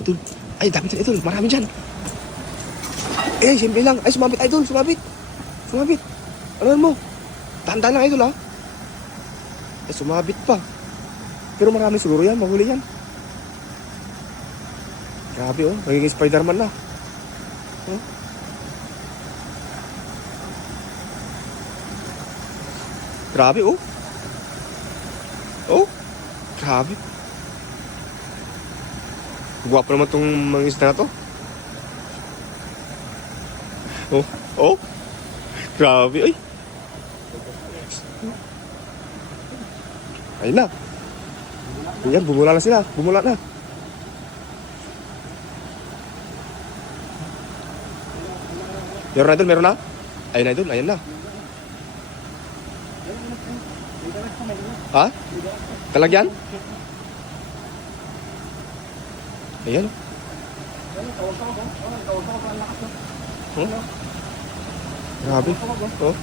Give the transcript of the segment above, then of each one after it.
Idol. Ay, dami dyan, idol. Marami dyan. Eh, simple lang. Ay, sumabit, idol. Sumabit. Sumabit. Ano mo? Tanda lang, idol, ha? Eh, sumabit pa. Pero marami siguro yan. Mahuli yan. Grabe, oh. Nagiging Spider-Man na. Oh. Grabe, oh. Oh. Grabe. Gwapo naman tong mga isda na to. Oh, oh. Grabe, ay. Ayun na. Ayan, bumula na sila. Bumula na. Meron na idol, meron na? Ayun na idol, ayun na. Ha? Talagyan? Ayan. Huh? Grabe. Oh.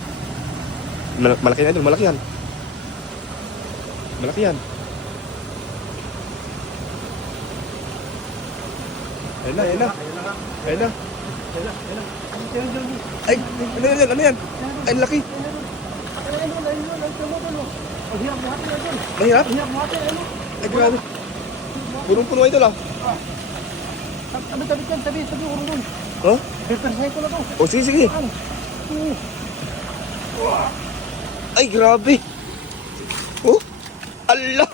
Mal- malaki na idol, malaki yan. Malaki yan. Ayun na, ayun na. Ayun na. Ay, ano yan, ano yan? Ay, laki. Mahirap? Ay, grabe. Punong-puno idol ah. Tabi, tabi, tabi, tabi, tabi, urong doon. Huh? Pepersay ko na to. O, sige, sige. Ay, grabe. Oh, Allah.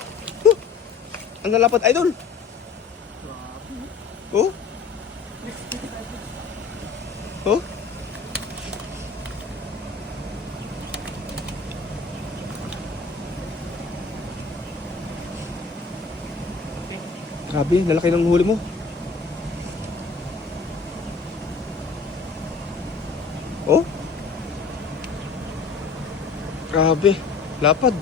Oh, ang nalapat, idol. Oh. Oh. Grabe, nalaki ng huli mo. Oh. Grabe, lapad.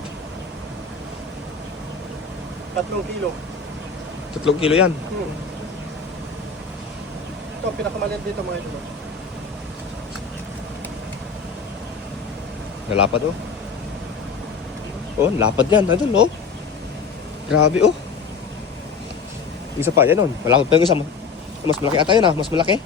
Tatlong kilo. Tatlong kilo yan. Hmm. Ito, ang pinakamaliit dito mga ito. Nalapad oh. Oh, lapad yan. Ano, oh. Grabe oh. Isa pa, yan oh. Malapad pa yung isa mo. Mas malaki ata yun ah. Mas malaki.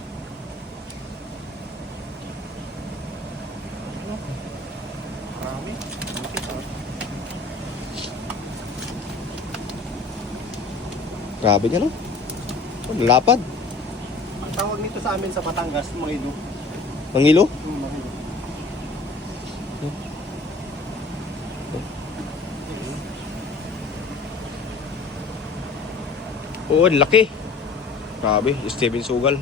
Grabe yan oh. Oh, nalapad. Ang tawag nito sa amin sa Batangas, ito. Mangilo. Hmm, mga ito. Oo, laki. Grabe, Steven Sugal.